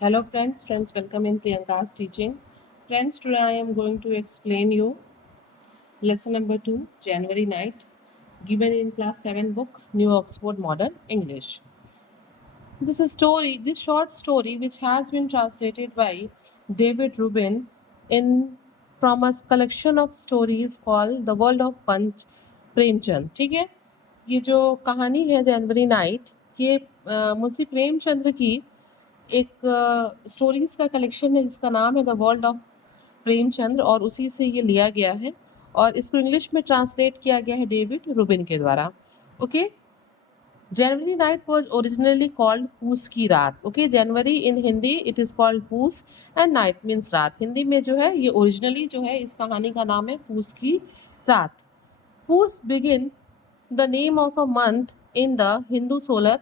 Hello friends, welcome in Priyanka's teaching. Friends, today I am going to explain you lesson number 2, January night, given in class 7 book, New Oxford Modern English. This short story, which has been translated by David Rubin in from a collection of stories called The World of Punch Premchand. ठीक है, ये जो कहानी है जनवरी night, ये मुंशी प्रेमचंद्र की एक stories का कलेक्शन है जिसका नाम है द वर्ल्ड ऑफ प्रेमचंद्र और उसी से ये लिया गया है और इसको इंग्लिश में ट्रांसलेट किया गया है डेविड रूबिन के द्वारा. Okay, January night was originally called पूस की रात. Okay, January in Hindi it is called पूस एंड नाइट मीन्स रात. हिंदी में जो है ये ओरिजिनली जो है इस कहानी का नाम है पूस की रात. पूस begin the name of a month in the Hindu solar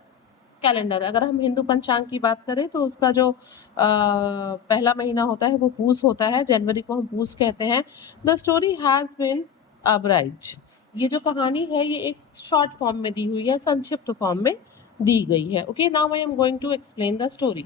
calendar. अगर हम हिंदू पंचांग की बात करें तो उसका जो पहला महीना होता है वो पूस होता है. जनवरी को हम पूस कहते हैं. The story has been abridged. ये जो कहानी है ये एक शॉर्ट फॉर्म में दी हुई है, संक्षिप्त फॉर्म में दी गई है. Okay, now I am going to explain the story.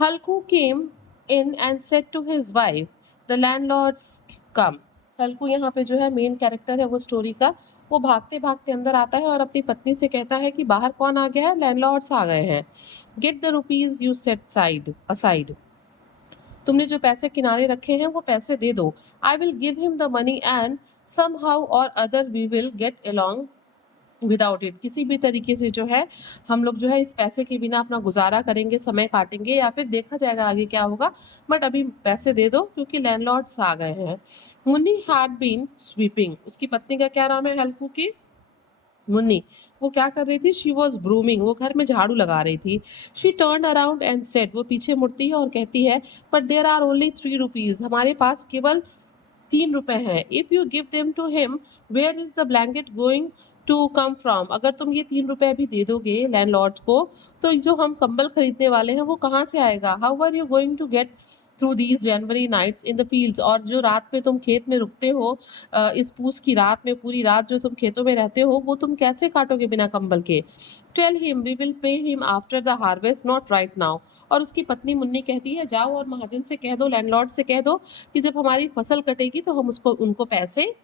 Halku came in and said to his wife the landlord's come. Halku यहाँ पे जो है मेन कैरेक्टर है वो स्टोरी का. वो भागते भागते अंदर आता है और अपनी पत्नी से कहता है कि बाहर कौन आ गया है, लैंडलॉर्ड्स आ गए हैं. Get the rupees you set side aside. तुमने जो पैसे किनारे रखे हैं वो पैसे दे दो. I will give him the money and somehow or other we will get along without it. किसी भी तरीके से जो है हम लोग जो है इस पैसे के बिना अपना गुजारा करेंगे, समय काटेंगे या फिर देखा जाएगा आगे क्या होगा, बट अभी पैसे दे दो क्योंकि लैंडलॉर्ड्स आ गए हैं. Munni had been sweeping. उसकी पत्नी का क्या नाम है हल्कू की? मुन्नी. वो क्या कर रही थी? She was brooming. वो घर में झाड़ू लगा रही थी. She turn around and said. वो पीछे मुड़ती है और कहती है but there are only 3 rupees. हमारे पास केवल 3 रुपए हैं. If you give them to him where is the blanket going to come from. अगर तुम ये 3 रुपए अभी दे दोगे लैंडलॉर्ड को तो जो हम कंबल खरीदने वाले हैं वो कहाँ से आएगा? How are you going to get through these January nights in the fields. और जो रात में तुम खेत में रुकते हो, इस पूस की रात में पूरी रात जो तुम खेतों में रहते हो वो तुम कैसे काटोगे बिना कंबल के? Tell him we will pay him after the harvest not right now. और उसकी पत्नी मुन्नी कहती है जाओ और महाजन से कह दो, लैंडलॉर्ड से कह दो कि जब हमारी फसल कटेगी तो हम उसको उनको पैसे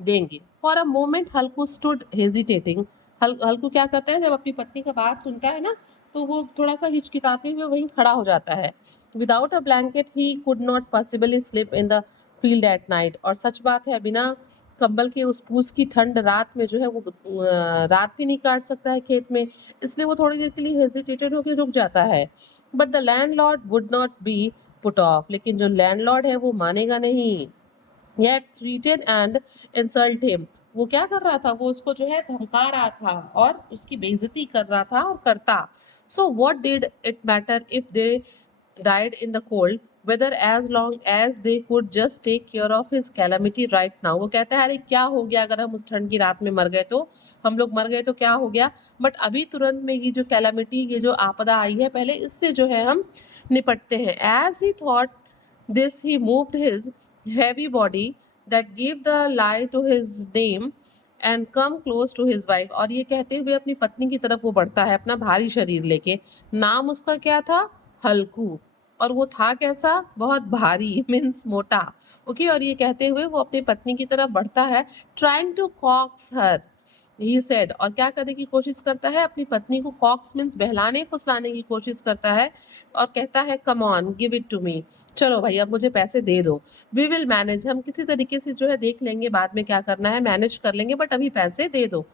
देंगे. For a moment Halku stood hesitating. हल्कू क्या करता है जब अपनी पत्नी का बात सुनता है ना तो वो थोड़ा सा हिचकिताते हुए वहीं खड़ा हो जाता है. Without a blanket he could not possibly slip in the field at night. और सच बात है बिना कंबल के उस पूस की ठंड रात में जो है वो रात भी नहीं काट सकता है खेत में. इसलिए वो थोड़ी देर के लिए हेजिटेटेड होकर रुक जाता है. But the landlord would not be put off. लेकिन जो लैंडलॉर्ड है वो मानेगा नहीं. Yet threaten and insult him. वो क्या कर रहा था? वो उसको जो है धमका रहा था और उसकी बेइज्जती कर रहा था और करता. So what did it matter if they died in the cold, whether as long as they could just take care of his calamity right now. वो कहता है अरे क्या हो गया अगर हम उस ठंड की रात में मर गए तो, हम लोग मर गए तो क्या हो गया, बट अभी तुरंत में ये जो कैलामिटी, ये जो आपदा आई है पहले इससे जो है हम निपटते हैं. As he thought this he moved his heavy body that gave the lie to his name and come close to his wife. और ये कहते हुए अपनी पत्नी की तरफ वो बढ़ता है अपना भारी शरीर लेके. नाम उसका क्या था? हल्कू. और वो था कैसा? बहुत भारी मीन्स मोटा. ओके, और ये कहते हुए वो अपनी पत्नी की तरफ बढ़ता है. Trying to coax her he said. और क्या करने की कोशिश करता है? अपनी पत्नी को कॉक्स मीन्स बहलाने फुसलाने की कोशिश करता है और कहता है come on give it to me. चलो भाई अब मुझे पैसे दे दो. We will manage. हम किसी तरीके से जो है देख लेंगे बाद में क्या करना है, मैनेज कर लेंगे, बट अभी पैसे दे दो.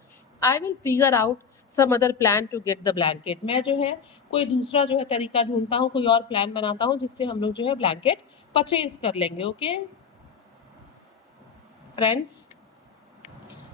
I will figure out some other plan to get the blanket. मैं जो है कोई दूसरा जो है तरीका ढूंढता हूँ, कोई और प्लान बनाता हूँ जिससे हम लोग जो है ब्लैंकेट परचेज कर लेंगे. ओके फ्रेंड्स,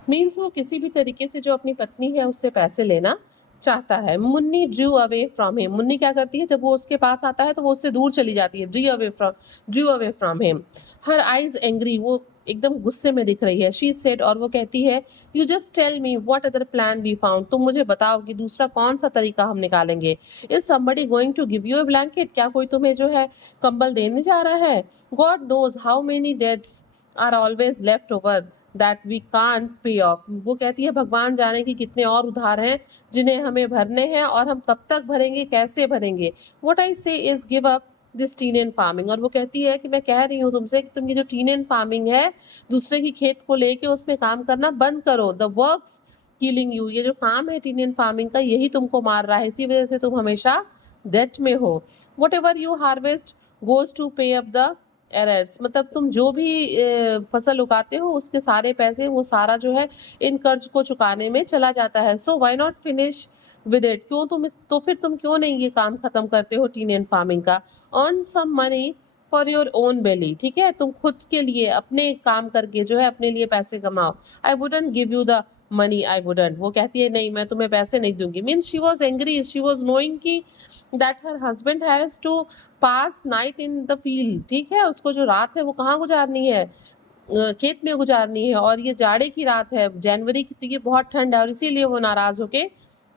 मीन्स वो किसी भी तरीके से जो अपनी पत्नी है उससे पैसे लेना चाहता है. Munni Drew away from him. Munni क्या करती है? जब वो उसके पास आता है तो वो उससे दूर चली जाती है. Drew away from him. Her eyes angry. वो एकदम गुस्से में दिख रही है. She said. और वो कहती है you just tell me what other plan we found. तुम मुझे बताओ कि दूसरा कौन सा तरीका हम निकालेंगे. Is somebody going to give you a blanket. क्या कोई तुम्हें जो है कंबल देने जा रहा है? God knows how many debts are always left over that we can't pay off. वो कहती है भगवान जाने कि कितने और उधार हैं जिन्हें हमें भरने हैं और हम कब तक भरेंगे, कैसे भरेंगे. What I say is give up this tenant farming. और वो कहती है कि मैं कह रही हूँ तुमसे कि तुम ये जो टीनेन फार्मिंग है, दूसरे की खेत को लेके उसमें काम करना बंद करो। द वर्क्स किलिंग यू, ये जो काम है टीनेन फार्मिंग का यही तुमको मार रहा है, इसी वजह से तुम हमेशा डेट में हो। Whatever you harvest goes to pay up the arrears, मतलब तुम जो भी फसल उगाते हो उसके सारे पैसे, वो सारा जो है इन कर्ज को चुकाने में चला जाता है। So why not finish with it, क्यों तुम इस, तो फिर तुम क्यों नहीं ये काम खत्म करते हो टीन एंड फार्मिंग का। Earn some money for your own belly, ठीक है, तुम खुद के लिए अपने काम करके जो है अपने लिए पैसे कमाओ। I wouldn't give you the money, I wouldn't, वो कहती है नहीं मैं तुम्हें पैसे नहीं दूंगी। Means she was angry, she was knowing की that her husband has to pass night in the field, ठीक है, उसको जो रात है वो कहाँ गुजारनी है, खेत में गुजारनी है। और ये जाड़े की रात है, जनवरी की, तो ये बहुत ठंड है और इसीलिए वो नाराज होके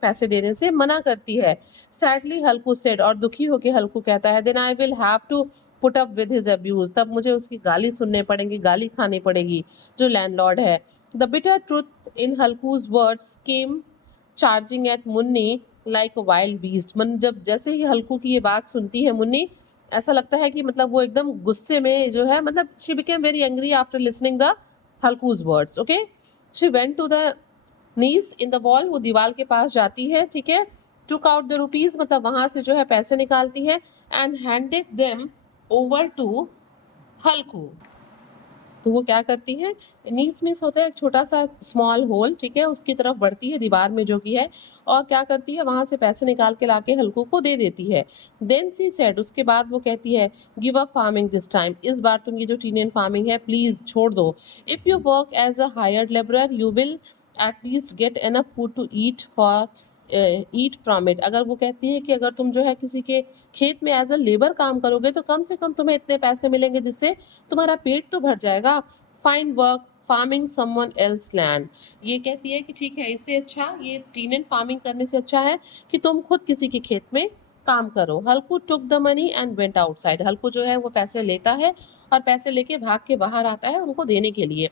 पैसे देने से मना करती है। सैडली हल्कू सेड, और दुखी होके हल्कू कहता है, then I will have to put up with his abuse, तब मुझे उसकी गाली सुनने पड़ेंगी, गाली खानी पड़ेगी जो लैंडलॉर्ड है। The bitter truth in Halku's words came charging at Munni like a wild beast. मन जब जैसे ही हल्कू की ये बात सुनती है मुन्नी, ऐसा लगता है कि मतलब वो एकदम गुस्से में जो है, मतलब she became very angry after listening the Halku's words. Okay, she went to the niche in the wall, वो दीवार के पास जाती है, ठीक है, टुक आउट द रुपीज, मतलब वहां से जो है पैसे निकालती है, and handed them over to Halku. तो वो क्या करती है, नीस मीन्स होता है एक छोटा सा स्मॉल होल, ठीक है, उसकी तरफ बढ़ती है दीवार में जो कि है, और क्या करती है वहां से पैसे निकाल के लाके हल्कू को दे देती है। देन सी सेड, उसके बाद वो कहती है, give up farming this time, इस बार तुम ये जो टीनियन फार्मिंग है प्लीज छोड़ दो। If you work as a hired labourer you will at least get enough food to eat for eat from it. अगर वो कहती है कि अगर तुम जो है किसी के खेत में एज अ लेबर काम करोगे तो कम से कम तुम्हें इतने पैसे मिलेंगे जिससे तुम्हारा पेट तो भर जाएगा। Fine work farming someone else land, ये कहती है कि ठीक है, इससे अच्छा ये टीनेंट फार्मिंग करने से अच्छा है कि तुम खुद किसी के खेत में काम करो। Halku took the money and went outside, Halku जो है वो पैसे लेता है और पैसे लेके भाग के बाहर आता है उनको देने के लिए।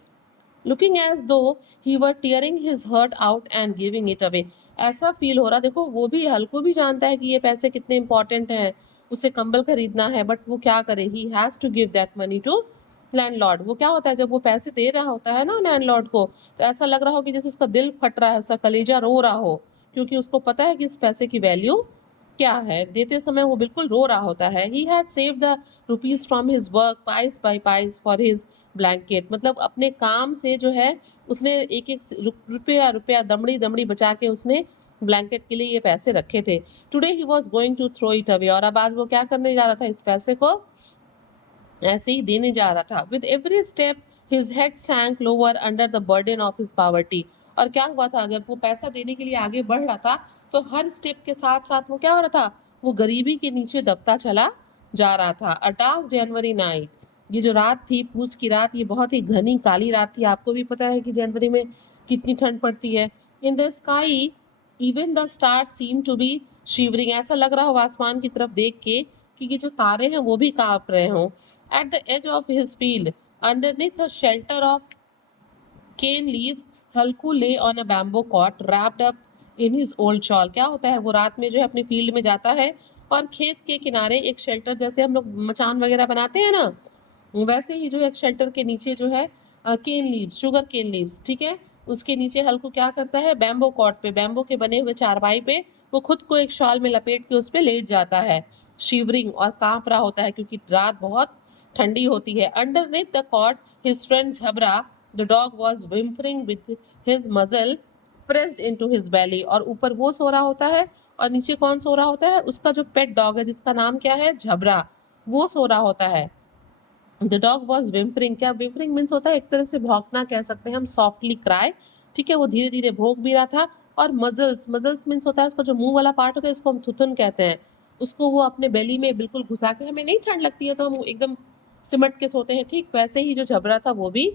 Looking as though he were tearing his heart out and giving it away, ऐसा फील हो रहा, देखो वो भी हल्कू भी जानता है कि ये पैसे कितने इंपॉर्टेंट हैं, उसे कंबल खरीदना है, बट वो क्या करे, he has to give that money to landlord. वो क्या होता है जब वो पैसे दे रहा होता है ना लैंडलॉर्ड को, तो ऐसा लग रहा हो कि जैसे उसका दिल फट रहा है, उसका कलेजा रो रहा हो, क्योंकि उसको पता है कि इस पैसे की वैल्यू क्या है। देते समय वो बिल्कुल रो रहा होता है। He had save the rupees from his work price by price for his blanket, मतलब अपने काम से जो है उसने एक एक रुपया रुपया दमड़ी दमड़ी बचा के उसने ब्लैंकेट के लिए ये पैसे रखे थे। Today he was going to throw it away, और अब आज वो क्या करने जा रहा था, इस पैसे को ऐसे ही देने जा रहा था। With every step his head sank lower under the burden of his poverty, और क्या हुआ था जब वो पैसा देने के लिए आगे बढ़ रहा था तो हर स्टेप के साथ साथ वो क्या हो रहा था, वो गरीबी के नीचे दबता चला जा रहा था। अ डार्क जनवरी नाइट, ये जो रात थी पूस की रात, ये बहुत ही घनी काली रात थी। आपको भी पता है कि जनवरी में कितनी ठंड पड़ती है। In the sky even the stars seem to be shivering, ऐसा लग रहा हो आसमान की तरफ देख के कि ये जो तारे हैं वो भी कांप रहे हों। At the edge of his field, underneath a shelter of cane leaves, Halku lay on a bamboo cot wrapped up in his old shawl। क्या होता है, वो रात में जो है अपनी फील्ड में जाता है और खेत के किनारे एक शेल्टर, जैसे हम लोग मचान वगैरह बनाते हैं ना, वैसे ही जो है एक शेल्टर के नीचे जो है केन लीव्स, शुगर केन लीव्स, ठीक है, उसके नीचे हल्कू क्या करता है, बैम्बो कॉट पे, बैम्बो के बने हुए चारपाई पे वो खुद को एक शॉल में लपेट के उस पे लेट जाता है, शिवरिंग, और कांप रहा होता है क्योंकि रात बहुत ठंडी होती है। Underneath the cot his friend Jhabra the dog was whimpering with his muzzle pressed into his belly, और ऊपर वो सो रहा होता है और नीचे कौन सो रहा होता है, उसका जो पेट डॉग है जिसका नाम क्या है, झबरा, वो सो रहा होता है। द डॉग वॉज विम्परिंग, क्या विम्परिंग मीन्स होता है एक तरह से भौंकना कह सकते हैं हम, सॉफ्टली क्राई, ठीक है, वो धीरे धीरे भौंक भी रहा था। और मजल्स, मजल्स मीन्स होता है उसका जो मुंह वाला पार्ट होता है, इसको हम थुथुन कहते हैं, उसको वो अपने बेली में बिल्कुल घुसा के, हमें नहीं ठंड लगती है तो हम एकदम सिमट के सोते हैं, ठीक वैसे ही जो झबरा था वो भी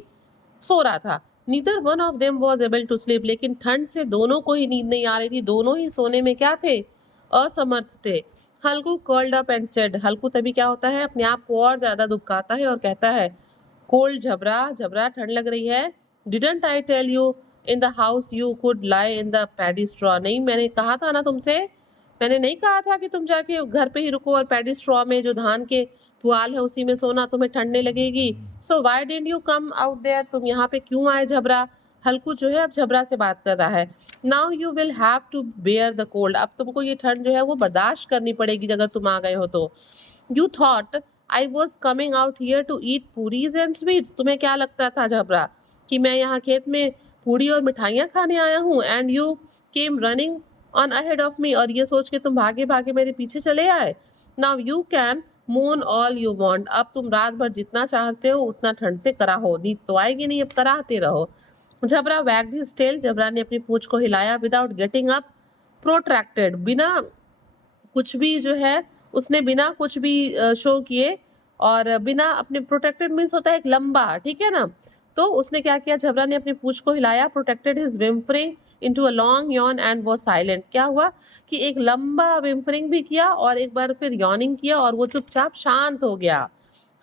सो रहा था। Neither one of them was able to sleep, लेकिन ठंड से दोनों को ही नींद नहीं आ रही थी, दोनों ही सोने में क्या थे, असमर्थ थे। हल्कू कर्ल्ड अप एंड सेड, हल्कू तभी क्या होता है, अपने आप को और ज्यादा दुबकाता है और कहता है, कोल्ड झबरा, झबरा ठंड लग रही है। Didn't I tell you in the house you could lie in the paddy straw, नहीं मैंने कहा था ना तुमसे मैंने नहीं कहा था कि तुम जाके घर पे ही रुको और पैडी स्ट्रॉ में जो धान के पुआल है उसी में सोना, तुम्हें ठंड नहीं लगेगी। So why didn't you come out there, तुम यहाँ पे क्यों आए झबरा। हल्कू जो है अब झबरा से बात कर रहा है। Now you will have to bear the cold, अब तुमको ये ठंड जो है वो बर्दाश्त करनी पड़ेगी अगर तुम आ गए हो तो। You thought I was coming out here to eat puris and sweets, तुम्हें क्या लगता था झबरा कि मैं यहाँ खेत में पूड़ी और मिठाइयाँ खाने आया हूँ। And you came running on ahead of me, और ये सोच के तुम भागे भागे मेरे पीछे चले आए। नाउ यू कैन मोन ऑल यू वांट, अब तुम रात भर जितना चाहते हो उतना ठंड से करा हो, नींद तो आएगी नहीं, अब कराहते रहो। झबरा वैग्ड हिज टेल, झबरा ने अपनी पूंछ को हिलाया। विदाउट गेटिंग अप प्रोट्रैक्टेड, बिना कुछ भी जो है उसने बिना कुछ भी शो किए और बिना अपने, प्रोटेक्टेड मीन्स होता है एक लंबा, ठीक है ना। तो उसने क्या किया, झबरा ने अपनी पूंछ को हिलाया। Protected his whimpering into a long yawn and वो साइलेंट, क्या हुआ कि एक लंबा विम्फरिंग भी किया और एक बार फिर यॉनिंग किया और वो चुपचाप शांत हो गया।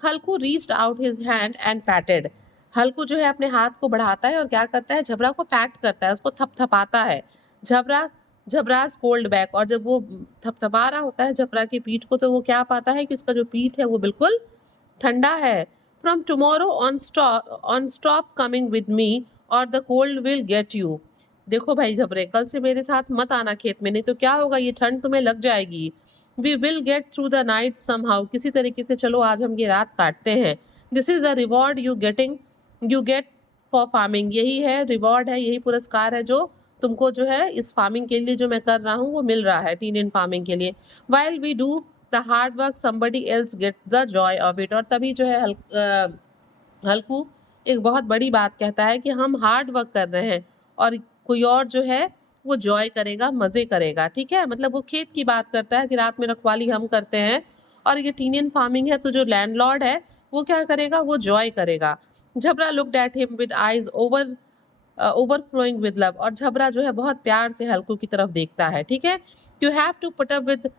Halku reached out his hand and patted, Halku जो है अपने हाथ को बढ़ाता है और क्या करता है, झबरा को पैट करता है, उसको थपथपाता है। झबरा झबराज कोल्ड बैक, और जब वो थपथपा रहा होता है झबरा की पीठ को तो वो क्या पाता है कि उसका जो पीठ है वो बिल्कुल ठंडा है। From tomorrow on stop coming with me और the cold will get you, देखो भाई झबरे, कल से मेरे साथ मत आना खेत में, नहीं तो क्या होगा, ये ठंड तुम्हें लग जाएगी। We will get through the night somehow, किसी तरीके से चलो आज हम ये रात काटते हैं। This is the reward you get for farming, यही है रिवॉर्ड है, यही पुरस्कार है जो तुमको जो है इस फार्मिंग के लिए जो मैं कर रहा हूँ वो मिल रहा है, टीन इन फार्मिंग के लिए। While we do the hard work somebody else gets the joy of it, और तभी जो है हल्कू एक बहुत बड़ी बात कहता है कि हम हार्ड वर्क कर रहे हैं और कोई और जो है वो जॉय करेगा, मजे करेगा, ठीक है। मतलब वो खेत की बात करता है कि रात में रखवाली हम करते हैं और ये टीन इन फार्मिंग है तो जो लैंडलॉर्ड है वो क्या करेगा, वो जॉय करेगा। Jhabra looked at him with eyes overflowing with love, और झबरा जो है बहुत प्यार से हल्कू की तरफ देखता है, ठीक है। You have to put up with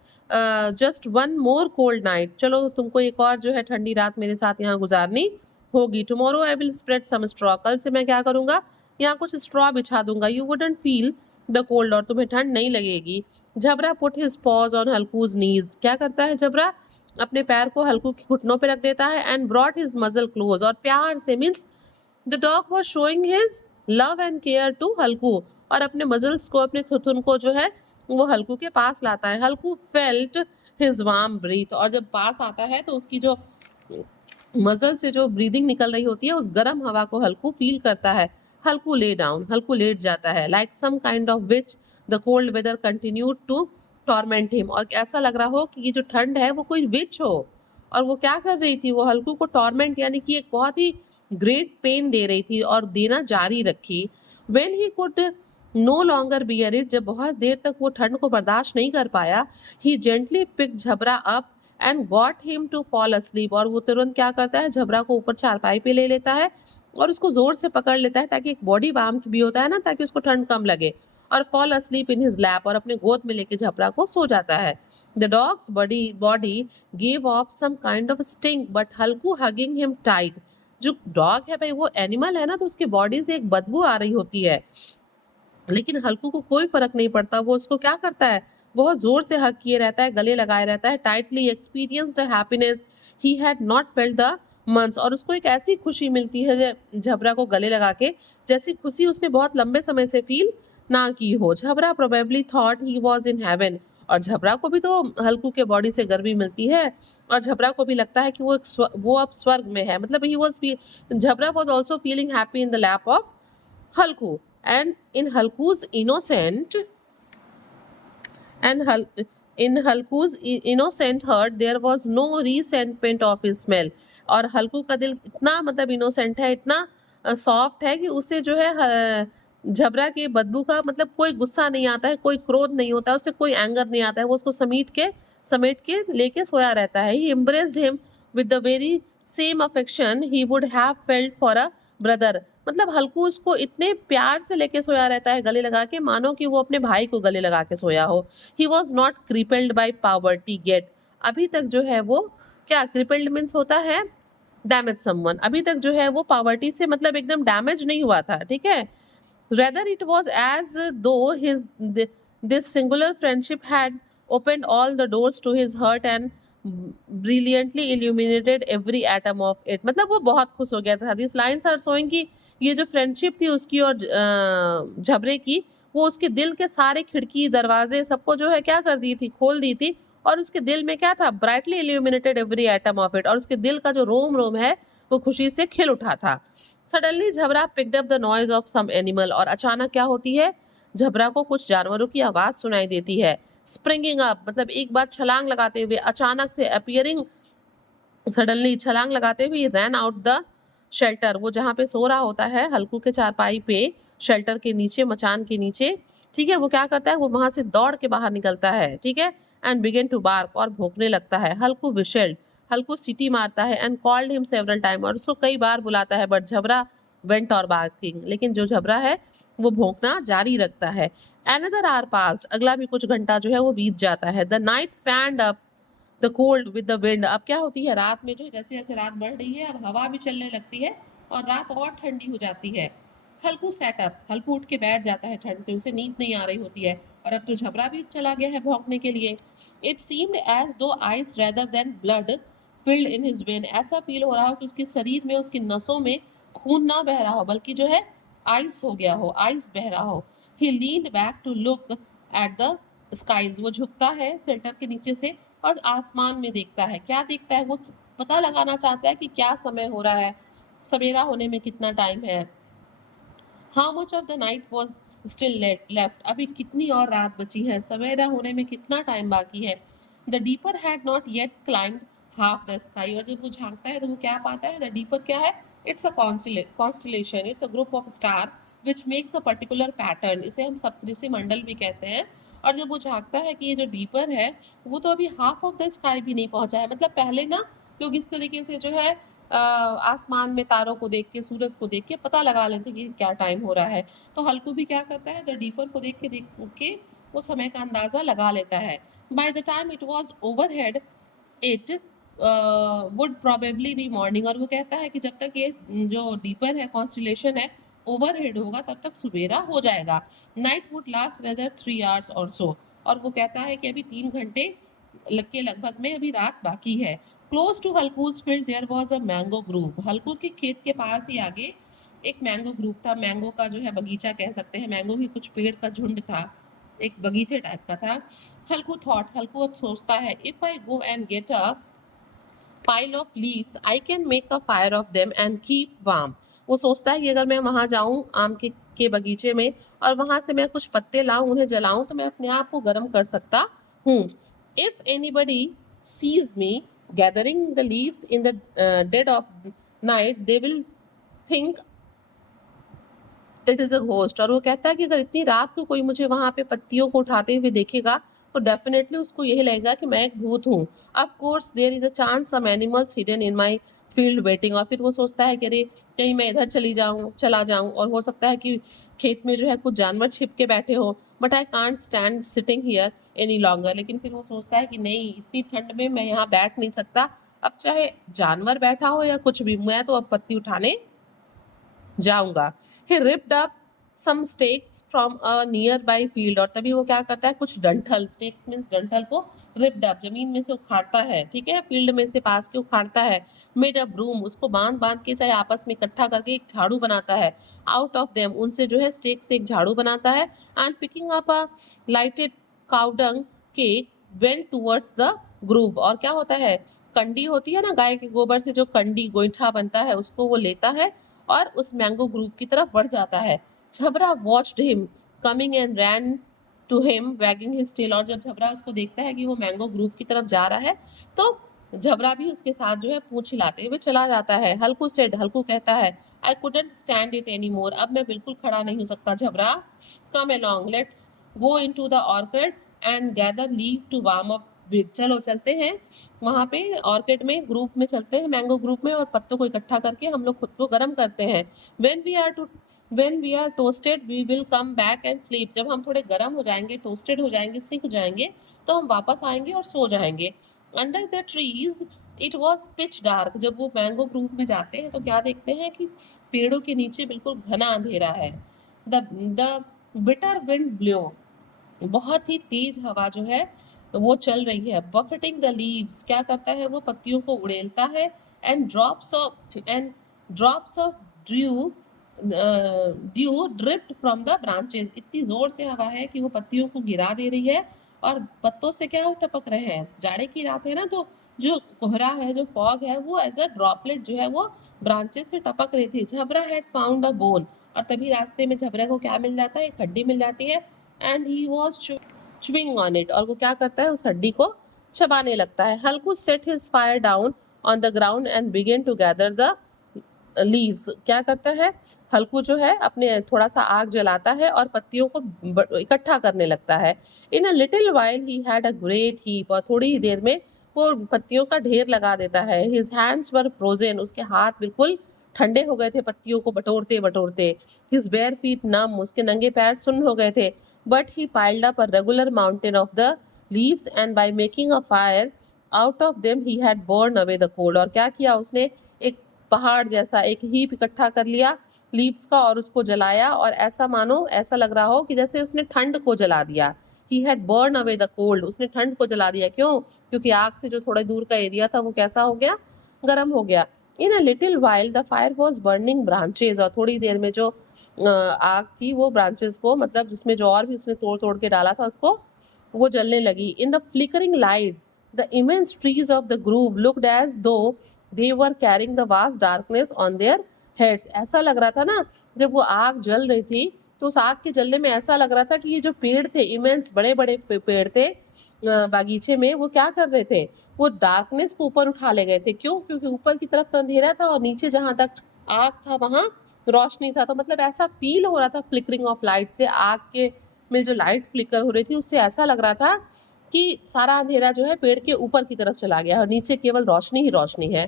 just one more cold night, चलो तुमको एक और जो है ठंडी रात मेरे साथ यहाँ गुजारनी होगी। Tomorrow I will spread some straw, कल से मैं क्या करूँगा, यहाँ कुछ स्ट्रॉ बिछा दूंगा। You wouldn't feel the cold, और तुम्हें ठंड नहीं लगेगी। झबरा पुट हिज पॉज ऑन हल्कूज नीज, क्या करता है झबरा, अपने पैर को हल्कू की घुटनों पे रख देता है। And brought his muzzle close, और प्यार से means the dog was showing his love and care to Halku, और अपने मजल्स को, अपने थुथुन को जो है वो हल्कू के पास लाता है। हल्कू फेल्ट हिज वार्म ब्रीथ, और जब पास आता है तो उसकी जो मजल से जो ब्रीदिंग निकल रही होती है उस गर्म हवा को हल्कू फील करता है। हल्कू ले डाउन, हल्कू लेट जाता है। Like some kind of which the cold weather continued to torment him, और ऐसा लग रहा हो कि ये जो ठंड है वो कोई विच हो और वो क्या कर रही थी, वो हल्कू को टॉर्मेंट यानी कि एक बहुत ही ग्रेट पेन दे रही थी और देना जारी रखी। When he could no longer bear it, जब बहुत देर तक वो ठंड को बर्दाश्त नहीं कर पाया, he gently pick Jhabra up and got him to fall asleep, और वो तुरंत क्या करता है, झबरा को ऊपर चारपाई पे ले लेता है और उसको जोर से पकड़ लेता है, ताकि एक बॉडी वार्मथ भी होता है ना, ताकि उसको ठंड कम लगे, और fall asleep in his lap, और अपने गोद में लेके झबरा को सो जाता है। The dogs body gave off some kind of stink, but Halku hugging him tight, जो डॉग है भाई वो एनिमल है ना, तो उसके बॉडी से एक बदबू आ रही होती है, लेकिन हल्कू को कोई फर्क नहीं पड़ता, वो उसको क्या करता है, बहुत जोर से हग किए रहता है, गले लगाए रहता है। Tightly experienced happiness he had not felt the months, और उसको एक ऐसी खुशी मिलती है झबरा को गले लगा के, जैसी खुशी उसने बहुत लंबे समय से फील ना की हो। Jhabra probably thought he was in heaven, और झबरा को भी तो हल्कू के बॉडी से गर्मी मिलती है, और झबरा को भी लगता है कि वो अब स्वर्ग में है। मतलब he was Jhabra was also feeling happy in the lap of Halku, and in Halku's innocent heart there was no resentment of his smell, और हल्कू का दिल इतना मतलब इनोसेंट है, इतना सॉफ्ट है कि उसे जो है झबरा के बदबू का मतलब कोई गुस्सा नहीं आता है, कोई क्रोध नहीं होता है, उसे कोई एंगर नहीं आता है, वो उसको समेट के लेके सोया रहता है। ही embraced him with the very same affection he would have felt for a brother, मतलब हल्कू उसको इतने प्यार से लेके सोया रहता है गले लगा के, मानो कि वो अपने भाई को गले लगा के सोया हो। He was not crippled by poverty yet, अभी तक जो है वो क्या, क्रिपल्ड मीन्स होता है डैमेज समवन, अभी तक जो है वो पॉवर्टी से मतलब एकदम डैमेज नहीं हुआ था, ठीक है। रेदर इट वॉज एज दो his this singular friendship had opened all the doors to his heart and brilliantly illuminated every atom of it. मतलब वो बहुत खुश हो गया था. These lines are showing कि ये जो फ्रेंडशिप थी उसकी और झबरे की, वो उसके दिल के सारे खिड़की दरवाजे सबको जो है क्या कर दी थी, खोल दी थी. और उसके दिल में क्या था, brightly illuminated every atom of it. और उसके दिल का जो रोम रोम है वो खुशी से खिल उठा था. Suddenly Jhabra picked up the noise of some animal. और अचानक क्या होती है, झबरा को कुछ जानवरों की आवाज सुनाई देती है. स्प्रिंगिंग अप मतलब एक बार छलांग लगाते हुए, अचानक से. अपियरिंग सडनली छलांग लगाते हुए. रैन आउट द शेल्टर, वो जहाँ पे सो रहा होता है हल्कू के चारपाई पे, शेल्टर के नीचे, मचान के नीचे. ठीक है, वो क्या करता है, वो वहां से दौड़ के बाहर निकलता है. ठीक है, एंड बिगेन टू बार्क, और भौंकने लगता है. हल्कू विशेल्ड, हल्कू सीटी मारता है. And called him several time, और उसको कई बार बुलाता है. बट झबरा वेंट और बार्किंग, लेकिन जो झबरा है वो भौंकना जारी रखता है. Another hour passed, अगला भी कुछ घंटा जो है वो बीत जाता है. The night fanned up the cold with the wind. अब क्या होती है, रात में जो है जैसे जैसे रात बढ़ रही है अब हवा भी चलने लगती है और रात और ठंडी हो जाती है. हल्कू सेटअप, हल्कू उठ के बैठ जाता है ठंड से, उसे नींद नहीं आ रही होती है. और अब तो झबरा भी चला गया है भौंकने के लिए. इट सीम्ड एज दो ice rather than blood filled in his when. ऐसा फील हो रहा हो कि उसके शरीर में, उसकी नसों में खून ना बह रहा हो, बल्कि जो है आइस हो गया हो, आइस बह रहा हो. He leaned back to look at the skies. वो झुकता है शेल्टर के नीचे से और आसमान में देखता है. क्या देखता है, वो पता लगाना चाहता है कि क्या समय हो रहा है, सवेरा होने में कितना टाइम है. How much of the night was still left? अभी कितनी और रात बची है, सवेरा होने में कितना टाइम बाकी है. The deeper had not yet climbed half the sky. और जब वो झांकता है तो वो क्या पाता है, the deeper क्या है, it's a constellation, it's a group of star which makes a particular pattern. इसे हम सप्तऋषि मंडल भी कहते हैं. और जब वो झांकता है कि ये जो डीपर है वो तो अभी हाफ ऑफ द स्काई भी नहीं पहुंचा है. मतलब पहले ना लोग इस तरीके से जो है आसमान में तारों को देख के, सूरज को देख के पता लगा लेते कि क्या टाइम हो रहा है. तो हल्कू भी क्या करता है, द डीपर को देख के वो समय का अंदाजा लगा लेता है. By the time it was overhead it would probably be morning. और वो कहता है कि जब तक ये जो डीपर है, कॉन्स्टिलेशन है, ओवरहेड होगा तब तक सुबेरा हो जाएगा. Night would last another 3 hours और सो. और वो कहता है कि अभी 3 घंटे के लगभग में अभी रात बाकी है. Close to हल्कूज field there was a mango groove. हल्कू के खेत के पास ही आगे एक मैंगो ग्रूव था. मैंगो का जो है बगीचा कह सकते हैं, मैंगो की कुछ पेड़ का झुंड था, एक बगीचे टाइप का था. हल्कू थॉट, हल्कू अब सोचता है, if I go and get a pile of leaves I can make a fire of them and keep warm. वो सोचता है कि अगर मैं वहां जाऊं आम के बगीचे में और वहां से मैं कुछ पत्ते लाऊं, उन्हें जलाऊं, तो मैं अपने आप को गर्म कर सकता हूँ. If anybody sees me gathering the leaves in the dead of night they will think it is a ghost. और वो कहता है कि अगर इतनी रात को कोई मुझे वहां पे पत्तियों को उठाते हुए देखेगा तो डेफिनेटली उसको यही लगेगा कि मैं एक भूत हूँ. Of course there is a chance some animals hidden in my field waiting. और फिर वो सोचता है कि अरे कहीं मैं इधर चला जाऊं और हो सकता है कि खेत में जो है कुछ जानवर छिप के बैठे हो. But I can't stand sitting here any longer. लेकिन फिर वो सोचता है कि नहीं, इतनी ठंड में मैं यहाँ बैठ नहीं सकता. अब चाहे जानवर बैठा हो या कुछ भी, मैं तो अब पत्ती उठाने जाऊंगा. He ripped up some stakes from a nearby field. और तभी वो क्या करता है, कुछ डंठल, स्टेक्स मीन्स डंठल को रिप्ड अप, जमीन में से उखाड़ता है. ठीक है, फील्ड में से पास के उखाड़ता है. मेड अ ब्रूम, उसको बांध बांध के चाहे आपस में इकट्ठा करके एक झाड़ू बनाता है. आउट ऑफ देम, उनसे जो है स्टेक से एक झाड़ू बनाता है. And picking up a lighted cow dung cake went towards the groove. और क्या होता है, कंडी होती है ना, गाय के गोबर से जो कंडी गोईठा बनता है उसको वो लेता है और उस मैंगो ग्रूव की तरफ बढ़ जाता है. Jhabra watched him coming and ran to him wagging his tail. और जब झबरा उसको देखता है कि वो मैंगो ग्रूव की तरफ जा रहा है तो झबरा भी उसके साथ जो है पूंछ हिलाते हुए चला जाता है. हल्कू सेड, हल्कू कहता है, I couldn't stand it any more. अब मैं बिल्कुल खड़ा नहीं हो सकता. Jhabra, come along, let's go into the orchard and gather leave to warm up with. चलो चलते हैं वहां पे ऑर्किड में, ग्रुप में चलते हैं, मैंगो ग्रुप में, और पत्तों को इकट्ठा करके हम लोग खुद को गर्म करते हैं. when we are toasted we will come back and sleep. जब हम थोड़े गर्म हो जाएंगे, टोस्टेड हो जाएंगे, सिक जाएंगे, तो हम वापस आएंगे और सो जाएंगे. Under the trees it was pitch dark. जब वो मैंगो ग्रुप में जाते हैं तो क्या देखते हैं कि पेड़ों के नीचे बिल्कुल घना अंधेरा है. The bitter wind blow. बहुत ही तेज हवा जो है तो वो चल रही है। बफेटिंग द लीव्स, क्या करता है वो पत्तियों को उड़ेलता है। And drops of due due drift from the branches, इतनी जोर से हवा है कि वो पत्तियों को गिरा दे रही है और पत्तों से क्या टपक रहे हैं। जाड़े की रात है ना, तो जो कोहरा है, जो फॉग है, वो एज अ ड्रॉपलेट जो है वो ब्रांचेस से टपक रही थी। झबरा हैड फाउंड अ बोन, और तभी रास्ते में झबरे को क्या मिल जाता है, एक हड्डी मिल जाती है। And he was chewing on it, और वो क्या करता है, उस हड्डी को चबाने लगता है। Halku set his fire down on the ground and began to gather the leaves, क्या करता है हल्कू जो है अपने थोड़ा सा आग जलाता है और पत्तियों को इकट्ठा करने लगता है। In a little while he had a great heap, और थोड़ी ही देर में वो पत्तियों का ढेर लगा देता है। हिज हैंड्स वर फ्रोजन, उसके हाथ बिल्कुल ठंडे हो गए थे पत्तियों को बटोरते बटोरते। हिज बेयर फीट नम, उसके नंगे पैर सुन्न हो गए थे। But he piled up a regular mountain of the leaves and by making a fire out of them he had burn away the cold, और क्या किया उसने, एक पहाड़ जैसा एक हीप इकट्ठा कर लिया लीव्स का और उसको जलाया, और ऐसा मानो ऐसा लग रहा हो कि जैसे उसने ठंड को जला दिया। He had burn away the cold, उसने ठंड को जला दिया। क्यों? क्योंकि आग से जो थोड़ा दूर का एरिया था वो कैसा हो गया, गर्म हो गया। In a little while the fire was burning branches, और थोड़ी देर में जो आग थी वो ब्रांचेस को, मतलब जिसमें जो और भी उसने तोड़ तोड़ के डाला था उसको, वो जलने लगी। In the flickering light the immense trees of the grove looked as though they were carrying the vast darkness on their heads. ऐसा लग रहा था ना, जब वो आग जल रही थी तो उस आग के जलने में ऐसा लग रहा था कि ये जो पेड़ थे, इमेंस बड़े बड़े पेड़ थे बागीचे में, वो क्या कर रहे थे, वो डार्कनेस को ऊपर उठा ले गए थे। क्यों? क्योंकि ऊपर की तरफ तो अंधेरा था और नीचे जहां तक आग था वहां रोशनी था। तो मतलब ऐसा फील हो रहा था फ्लिकरिंग ऑफ लाइट से, आग के में जो लाइट फ्लिकर हो रही थी उससे ऐसा लग रहा था कि सारा अंधेरा जो है पेड़ के ऊपर की तरफ चला गया और नीचे केवल रोशनी ही रोशनी है।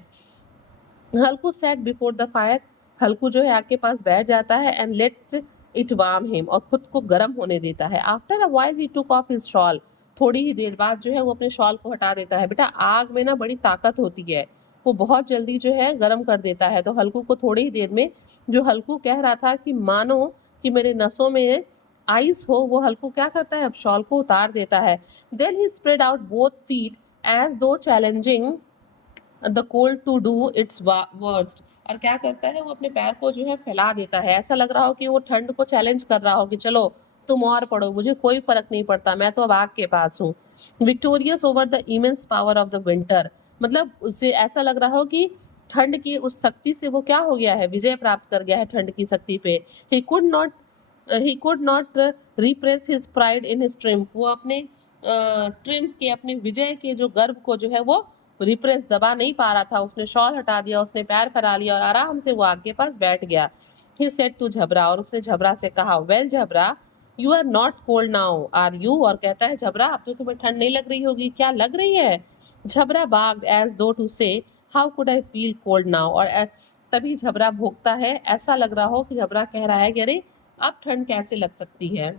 Halku set before the fire, हल्कू जो है आग के पास बैठ जाता है and let it warm him, और खुद को गर्म होने देता है। After a while he took off his shawl, थोड़ी ही देर बाद जो है वो अपने शॉल को हटा देता है। बेटा आग में ना बड़ी ताकत होती है, वो बहुत जल्दी जो है गर्म कर देता है। तो हल्कू को थोड़ी ही देर में, जो हल्कू कह रहा था कि मानो कि मेरे नसों में आइस हो, वो हल्कू क्या करता है, अब शॉल को उतार देता है। Then he spread out both feet as though challenging the cold to do its worst, और क्या करता है वो अपने पैर को जो है फैला देता है, ऐसा लग रहा हो कि वो ठंड को चैलेंज कर रहा हो कि चलो तुम और पढ़ो, मुझे कोई फर्क नहीं पड़ता, मैं तो अब आग के पास हूँ। Victorious over the immense power of the winter, मतलब उससे ऐसा लग रहा हो कि ठंड की उस शक्ति से वो क्या हो गया है, विजय प्राप्त कर गया है ठंड की शक्ति पे। He could not repress his pride in his triumph, वो अपने ट्रिम्फ के, अपने विजय के जो गर्व को जो है वो रिप्रेस दबा नहीं पा रहा था। उसने शॉल हटा दिया, उसने पैर फैला लिया और आराम से वो आग के पास बैठ गया। ही सेड टू झबरा, और उसने झबरा से कहा, well Jhabra you are not cold now are you, और कहता है झबरा अब तो तुम्हें ठंड नहीं लग रही होगी, क्या लग रही है? झबरा बाग्ड एज दो टू से how could I feel cold now, और तभी झबरा भोंकता है, ऐसा लग रहा हो कि झबरा कह रहा है कि अरे अब ठंड कैसे लग सकती है।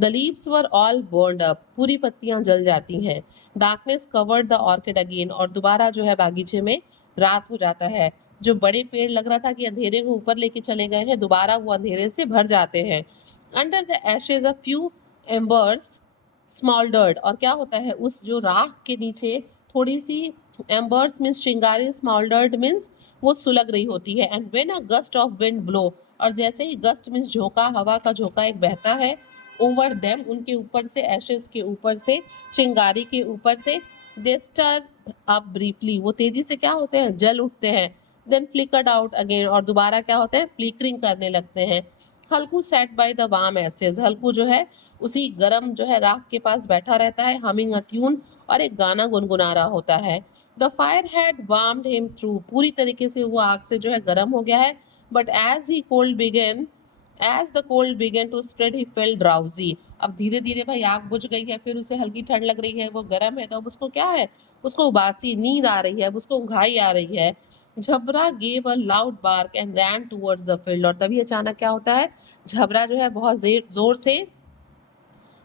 The leaves were all burned up, पूरी पत्तियां जल जाती हैं। Darkness covered the orchid again, और दोबारा जो है बागीचे में रात हो जाता है। जो बड़े पेड़ लग रहा था कि अंधेरे को ऊपर लेके चले गए हैं, दोबारा वो अंधेरे से भर जाते हैं। Under the ashes a few embers smouldered, और क्या होता है उस जो राख के नीचे थोड़ी सी, एम्बर्स मीन्स चिंगारी, स्मॉल्डर्ड मीन्स वो सुलग रही होती है। And when a gust of wind blow, और जैसे ही गस्ट मीन्स झोंका, हवा का झोंका एक बहता है, ओवर देम उनके ऊपर से, एशेस के ऊपर से, चिंगारी के ऊपर से, दे स्टर अप ब्रीफली, वो तेजी से क्या होते हैं, जल उठते हैं। देन फ्लिकर्ड आउट अगेन, और दोबारा क्या होते हैं, फ्लिकरिंग करने लगते हैं। Halku sat by the warm ashes, Halku जो है उसी गरम जो है राख के पास बैठा रहता है, हमिंग अ ट्यून, और एक गाना गुनगुना रहा होता है। The fire had warmed him through, पूरी तरीके से वो आग से जो है गर्म हो गया है। But as the cold began to spread he felt drowsy, अब धीरे धीरे भाई आग बुझ गई है, फिर उसे हल्की ठंड लग रही है, वो गर्म है, तो अब उसको क्या है, उसको उबासी नींद आ रही है, अब उसको उंघाई आ रही है। Jhabra gave a loud bark and ran towards the field, और तभी अचानक क्या होता है, झबरा जो है बहुत जोर से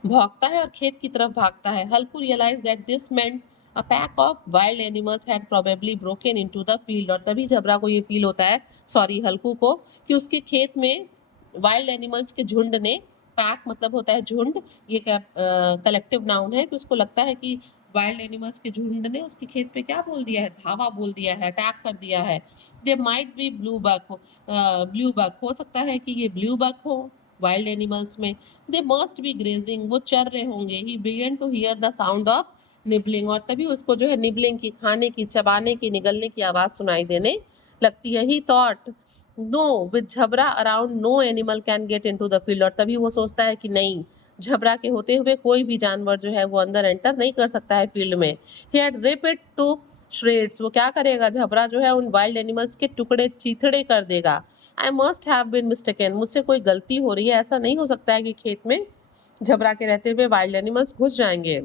भौंकता है और खेत की तरफ भागता है। Halku realise that this meant a pack of wild animals had probably broken into the field, और तभी झबरा को ये फील होता है, सॉरी हल्कू को, कि उसके खेत में वाइल्ड एनिमल्स के झुंड ने पैक मतलब होता है झुंड, ये कलेक्टिव नाउन है कि उसको लगता है कि वाइल्ड एनिमल्स के झुंड ने उसके खेत पे क्या बोल दिया है, धावा बोल दिया है, अटैक कर दिया है। They might be blue buck, blue buck हो सकता है कि ये ब्लू बक हो वाइल्ड एनिमल्स में। दे मस्ट बी ग्रेजिंग, वो चर रहे होंगे। He began to hear the sound of nibbling, और तभी उसको जो है निबलिंग की, खाने की, चबाने की, निगलने की आवाज सुनाई देने लगती है। He thought no with Jhabra around no animal can get into the field, और तभी वो सोचता है कि नहीं, झबरा के होते हुए कोई भी जानवर जो है वो अंदर एंटर नहीं कर सकता है फील्ड में। He had rip it to shreds, वो क्या करेगा, झबरा जो है उन वाइल्ड एनिमल्स के टुकड़े चीथड़े कर देगा। I must have been mistaken, मुझसे कोई गलती हो रही है, ऐसा नहीं हो सकता है कि खेत में झबरा के रहते हुए वाइल्ड एनिमल्स घुस जाएंगे।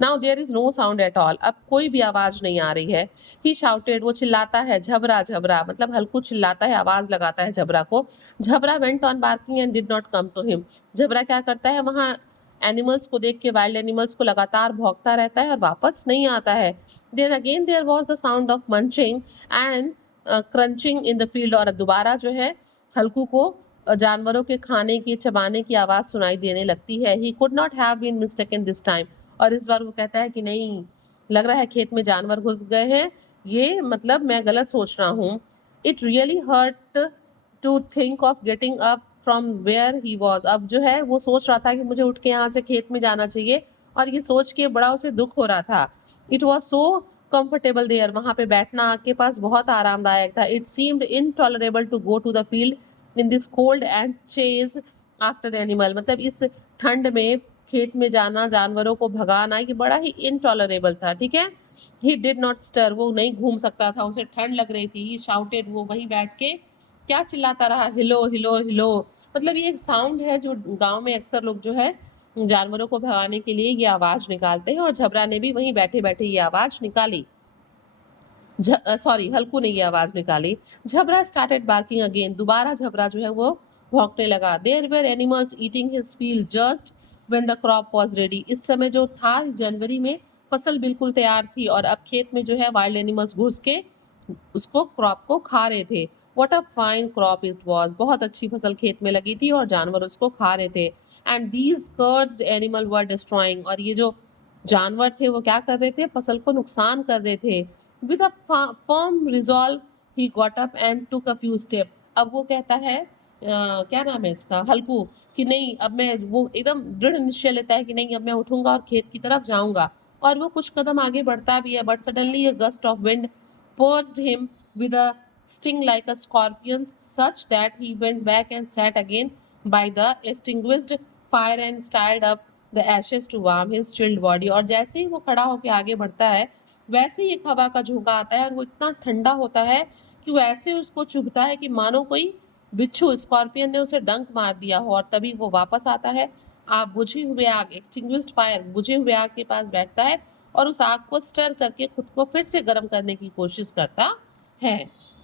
Now there is no sound at all, अब कोई भी आवाज नहीं आ रही है। ही शाउटेड, वो चिल्लाता है, झबरा झबरा मतलब हल्कू चिल्लाता है, आवाज लगाता है झबरा को। Jhabra went on barking and did not come to him, Jhabra क्या करता है, वहां एनिमल्स को देख के, वाइल्ड एनिमल्स को लगातार भौंकता रहता है और वापस नहीं आता है। Then again there was the sound of munching and crunching in the field, और दोबारा जो है हल्कू को जानवरों के खाने की, चबाने की आवाज सुनाई देने लगती है। He could not have been mistaken this time, और इस बार वो कहता है कि नहीं, लग रहा है खेत में जानवर घुस गए हैं, ये मतलब मैं गलत सोच रहा हूँ। It really hurt to think of getting up from where he was, अब जो है वो सोच रहा था कि मुझे उठ के यहाँ से खेत में जाना चाहिए, और ये सोच के बड़ा उसे दुख हो रहा था। It was so comfortable there, वहां पे बैठना आग के पास बहुत आरामदायक था। It seemed intolerable to go to the field in this cold and chase after the animal, मतलब इस ठंड में खेत में जाना, जानवरों को भगाना, ये बड़ा ही इनटॉलरेबल था। ठीक है, ही डिड नॉट स्टर, वो नहीं घूम सकता था, उसे ठंड लग रही थी। ही शाउटेड, वो वहीं बैठ के क्या चिल्लाता रहा, हिलो हिलो हिलो, मतलब ये एक साउंड है जो गांव में अक्सर लोग जो है जानवरों को भगाने के लिए ये आवाज निकालते हैं, और झबरा ने भी वहीं बैठे बैठे ये आवाज निकाली। सॉरी, हल्कू ने ये आवाज निकाली। झबरा स्टार्टेड बार्किंग अगेन, दोबारा झबरा जो है वो भौंकने लगा। There were animals eating his field just when the crop was ready, इस समय जो था जनवरी में फसल बिल्कुल तैयार थी, और अब खेत में जो है वाइल्ड एनिमल्स घुस के उसको, क्रॉप को खा रहे थे। What a fine crop it was, बहुत अच्छी फसल खेत में लगी थी और जानवर उसको खा रहे थे। And these cursed animal were destroying, और ये जो जानवर थे वो क्या कर रहे थे, फसल को नुकसान कर रहे थे। With a firm resolve he got up and took a few step, अब वो कहता है क्या नाम है इसका, हल्कू, कि नहीं अब मैं, वो एकदम दृढ़ निश्चय लेता है कि नहीं अब मैं उठूंगा और खेत की तरफ जाऊंगा, और वो कुछ कदम आगे बढ़ता भी है। But suddenly a gust of wind pursued him with a sting like a scorpion, such that he went back and sat again by the extinguished fire and stirred up the ashes to warm his chilled body, और जैसे ही वो खड़ा होकर आगे बढ़ता है वैसे ही एक हवा का झोंका आता है, और वो इतना ठंडा होता है कि वो ऐसे उसको चुभता है कि मानो कोई बिच्छू, स्कॉर्पियन ने उसे डंक मार दिया हो। और तभी वो वापस आता है, आप बुझे हुए आग, एक्सटिंग्विश्ड फायर, बुझे हुए आग के पास बैठता है और उस आग को स्टर करके खुद को फिर से गर्म करने की कोशिश करता है।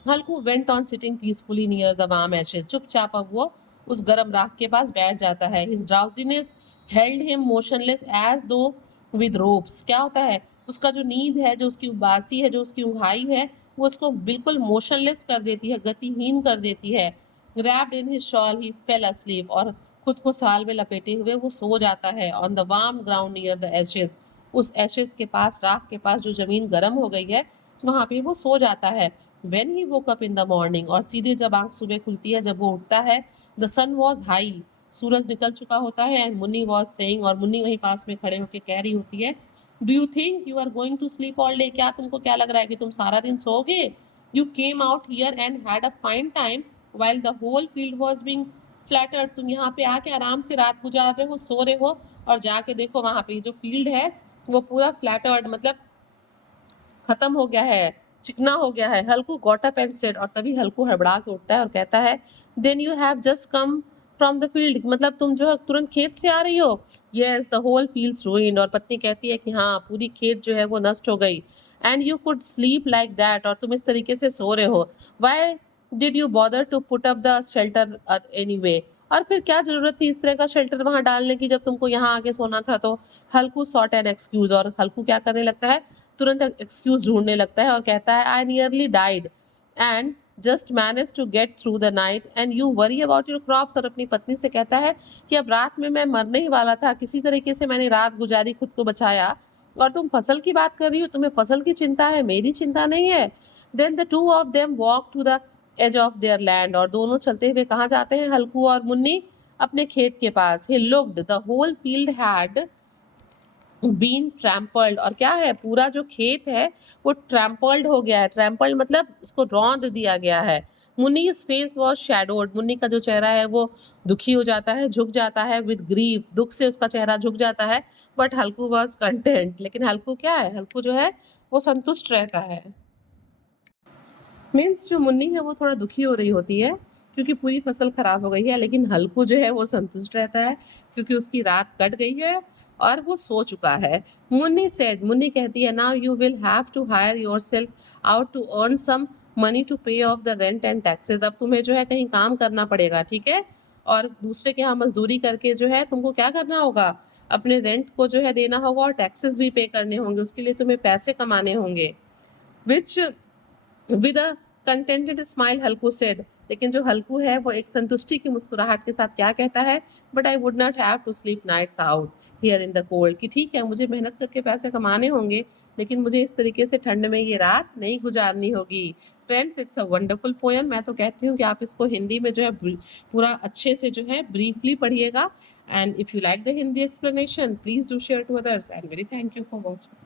Halku went on sitting peacefully near the warm ashes, चुपचाप अब वो उस गर्म राख के पास बैठ जाता है। His drowsiness held him motionless as though with ropes, क्या होता है, उसका जो नींद है, जो उसकी उबासी है, जो उसकी उंघाई है, वो उसको बिल्कुल मोशनलेस कर देती है, गतिहीन कर देती है। Wrapped in his shawl he fail asleep, और खुद को साल में लपेटे हुए वो सो जाता है। On the warm ground near the Ashes, उस एशेज के पास, राख के पास जो जमीन गर्म हो गई है वहां पे वो सो जाता है। When he woke up in the morning, और सीधे जब आंख सुबह खुलती है, जब वो उठता है, द सन वॉज हाई, सूरज निकल चुका होता है। एंड मुन्नी वॉज सेइंग, और मुन्नी वहीं पास में खड़े होकर कह रही होती है, do you think you are going to sleep all day, क्या तुमको क्या लग रहा है कि तुम सारा दिन सोओगे? You came out here and had a fine time while the whole field was being flattered, तुम यहाँ पे आके आराम से रात गुजार रहे हो, सो रहे हो, और जाके देखो वहां पे जो फील्ड है वो पूरा फ्लैटर्ड, मतलब खत्म हो गया है, चिकना हो गया है। हल्कू गॉट अप एंड सेड, और तभी हल्कू हड़बड़ा के उठता है और कहता है, then you have just come from the field, मतलब तुम जो है तुरंत खेत से आ रही हो? Yes, the whole fields ruined, और पत्नी कहती है कि हाँ, पूरी खेत जो है वो नष्ट हो गई। And you could sleep like that, और तुम इस तरीके से सो रहे हो। Why did you bother to put up the shelter anyway, और फिर क्या जरूरत थी इस तरह का शेल्टर वहां डालने की जब तुमको यहाँ आके सोना था तो? हल्कू सॉट एन एक्सक्यूज, और हल्कू क्या करने लगता है, तुरंत एक्सक्यूज ढूंढने लगता है और कहता है, I nearly died and just manage to get through the night and you worry about your crops। और अपनी पत्नी से कहता है कि अब रात में मैं मरने ही वाला था, किसी तरीके से मैंने रात गुजारी, खुद को बचाया, और तुम फसल की बात कर रही हो, तुम्हें फसल की चिंता है, मेरी चिंता नहीं है। Then the two of them walk to the edge of their land। और दोनों चलते हुए कहाँ जाते हैं, हल्कू और मुन्नी अपने खेत के पास। He looked, the whole field had been trampled. और क्या है, पूरा जो खेत है वो ट्रैम्पल्ड हो गया है। ट्रैम्पल्ड मतलब उसको रौंद दिया गया है। मुन्नी's फेस वॉज शैडोड। मुन्नी का जो चेहरा है वो दुखी हो जाता है, झुक जाता है। विद ग्रीफ, दुख से उसका चेहरा झुक जाता है। But Halku was content. लेकिन हल्कू क्या है, हल्कू जो है वो संतुष्ट रहता है। मीन्स जो मुन्नी है वो थोड़ा दुखी हो रही होती है क्योंकि पूरी फसल खराब हो गई है, लेकिन हल्कू जो है वो संतुष्ट रहता है क्योंकि उसकी रात कट गई है और वो सो चुका है। मुन्नी सेड, मुन्नी कहती है, now you will have to hire yourself out to earn some money to pay off the rent and taxes. अब तुम्हें जो है कहीं काम करना पड़ेगा, ठीक है, और दूसरे के यहाँ मजदूरी करके जो है तुमको क्या करना होगा, अपने रेंट को जो है देना होगा और टैक्सेस भी पे करने होंगे, उसके लिए तुम्हें पैसे कमाने होंगे। Which with a contented smile Halku said, लेकिन जो हल्कू है वो एक संतुष्टि की मुस्कुराहट के साथ क्या कहता है, but I would not have to sleep nights out here in the cold. कि ठीक है, मुझे मेहनत करके पैसे कमाने होंगे, लेकिन मुझे इस तरीके से ठंड में ये रात नहीं गुजारनी होगी। Friends, it's a wonderful poem. मैं तो कहती हूँ कि आप इसको हिंदी में जो है पूरा अच्छे से जो है ब्रीफली पढ़िएगा। And if you like the Hindi explanation, please do share to others and very thank you for watching.